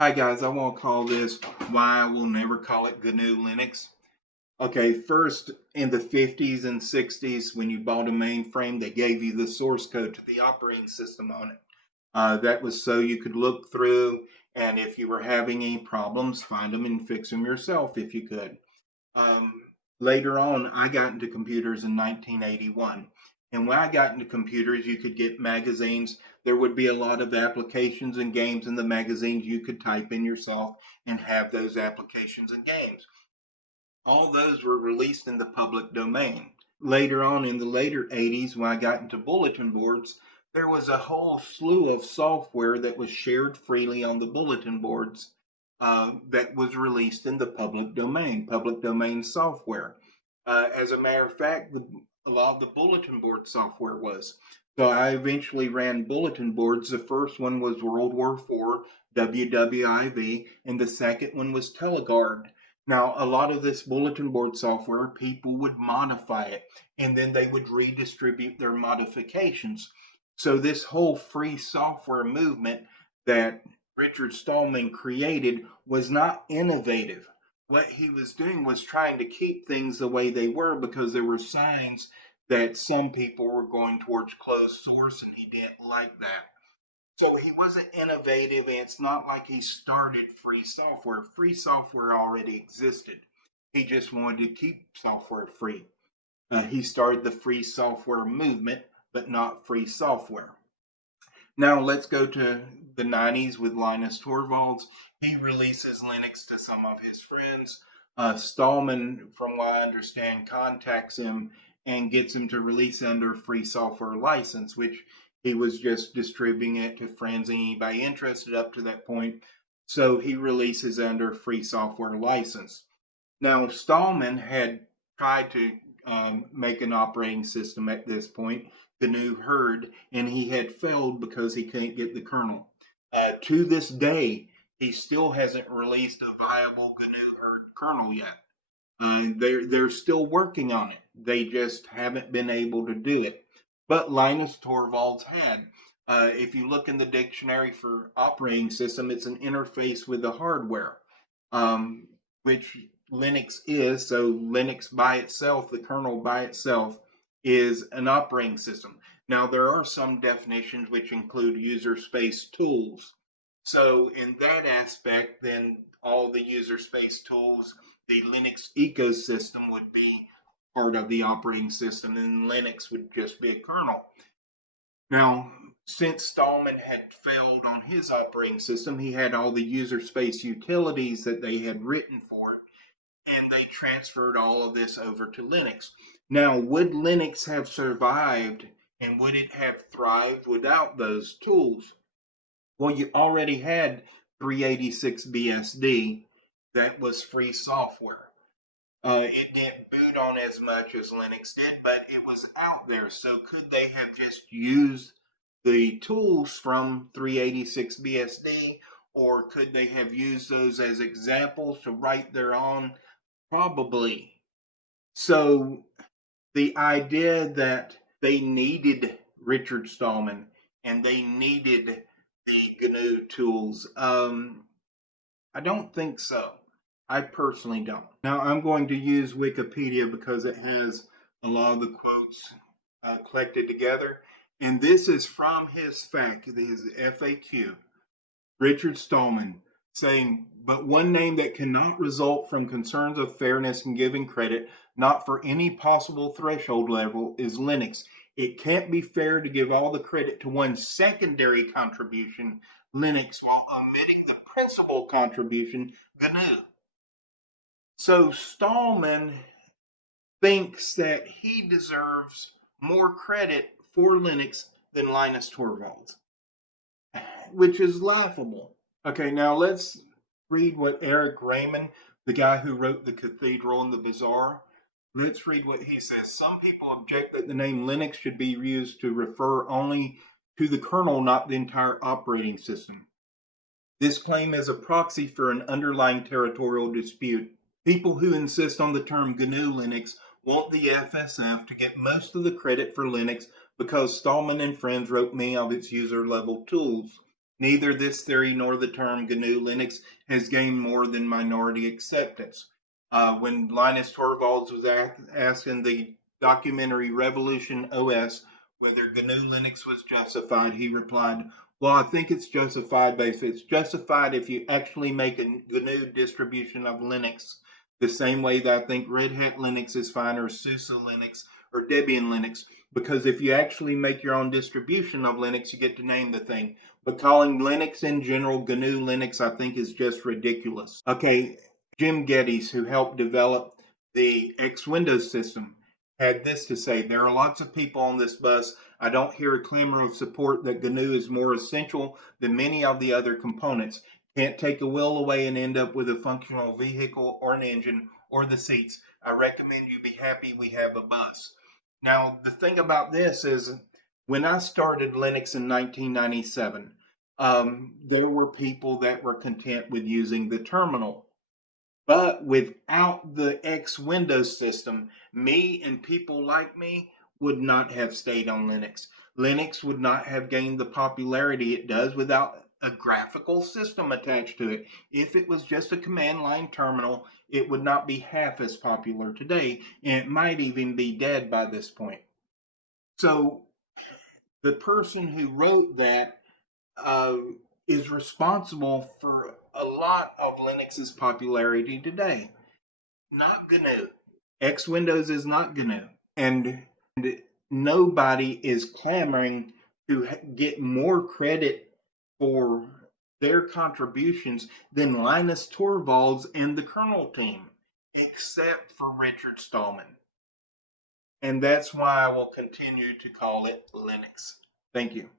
Hi guys, I want to call this why I will never call it GNU Linux. Okay, first in the 50s and 60s, when you bought a mainframe, they gave you the source code to the operating system on it. That was so you could look through, and if you were having any problems, find them and fix them yourself if you could. Later on, I got into computers in 1981. And when I got into computers, you could get magazines. There would be a lot of applications and games in the magazines you could type in yourself and have those applications and games. All those were released in the public domain. Later on in the later 80s, when I got into bulletin boards, there was a whole slew of software that was shared freely on the bulletin boards that was released in the public domain software. As a matter of fact, a lot of the bulletin board software was. So I eventually ran bulletin boards. The first one was World War IV, WWIV, and the second one was Teleguard. Now, a lot of this bulletin board software, people would modify it and then they would redistribute their modifications. So, this whole free software movement that Richard Stallman created was not innovative. What he was doing was trying to keep things the way they were because there were signs that some people were going towards closed source and he didn't like that. So he wasn't innovative, and it's not like he started free software. Free software already existed. He just wanted to keep software free. He started the free software movement, but not free software. Now let's go to the 90s with Linus Torvalds. He releases Linux to some of his friends. Stallman, from what I understand, contacts him and gets him to release under free software license, which he was just distributing it to friends and anybody interested up to that point. So he releases under free software license. Now, Stallman had tried to make an operating system at this point, the GNU Hurd, and he had failed because he couldn't get the kernel. To this day, he still hasn't released a viable GNU Hurd kernel yet. They're still working on it. They just haven't been able to do it. But Linus Torvalds had. If you look in the dictionary for operating system, it's an interface with the hardware, which Linux is. So Linux by itself, the kernel by itself, is an operating system. Now there are some definitions which include user space tools. So in that aspect, then all the user space tools, the Linux ecosystem would be part of the operating system, and Linux would just be a kernel. Now, since Stallman had failed on his operating system, he had all the user space utilities that they had written for it, and they transferred all of this over to Linux. Now, would Linux have survived and would it have thrived without those tools? Well, you already had 386 BSD that was free software. It didn't boot on as much as Linux did, but it was out there. So could they have just used the tools from 386 BSD, or could they have used those as examples to write their own? Probably. So the idea that they needed Richard Stallman and they needed the GNU tools, I don't think so. I personally don't. Now I'm going to use Wikipedia because it has a lot of the quotes collected together. And this is from his FAQ. Richard Stallman saying, but one name that cannot result from concerns of fairness and giving credit, not for any possible threshold level, is Linux. It can't be fair to give all the credit to one secondary contribution, Linux, while omitting the principal contribution, GNU. So Stallman thinks that he deserves more credit for Linux than Linus Torvalds, which is laughable. Okay, now let's read what Eric Raymond, the guy who wrote The Cathedral and the Bazaar, let's read what he says. Some people object that the name Linux should be used to refer only to the kernel, not the entire operating system. This claim is a proxy for an underlying territorial dispute. People who insist on the term GNU Linux want the FSF to get most of the credit for Linux because Stallman and friends wrote many of its user level tools. Neither this theory nor the term GNU Linux has gained more than minority acceptance. When Linus Torvalds was asked in the documentary Revolution OS whether GNU Linux was justified, he replied, "Well, I think it's justified, but if it's justified if you actually make a GNU distribution of Linux, the same way that I think Red Hat Linux is fine, or SUSE Linux, or Debian Linux, because if you actually make your own distribution of Linux, you get to name the thing. But calling Linux in general GNU Linux, I think, is just ridiculous." Okay, Jim Geddes, who helped develop the X Windows system, had this to say: "There are lots of people on this bus. I don't hear a clamor of support that GNU is more essential than many of the other components. Can't take a wheel away and end up with a functional vehicle or an engine or the seats. I recommend you be happy we have a bus." Now, the thing about this is, when I started Linux in 1997, there were people that were content with using the terminal. But without the X Windows system, me and people like me would not have stayed on Linux. Linux would not have gained the popularity it does without a graphical system attached to it. If it was just a command line terminal, it would not be half as popular today, and it might even be dead by this point. So the person who wrote that uh, is responsible for a lot of Linux's popularity today. Not GNU. X Windows is not GNU. And nobody is clamoring to get more credit for their contributions than Linus Torvalds and the kernel team, except for Richard Stallman. And that's why I will continue to call it Linux. Thank you.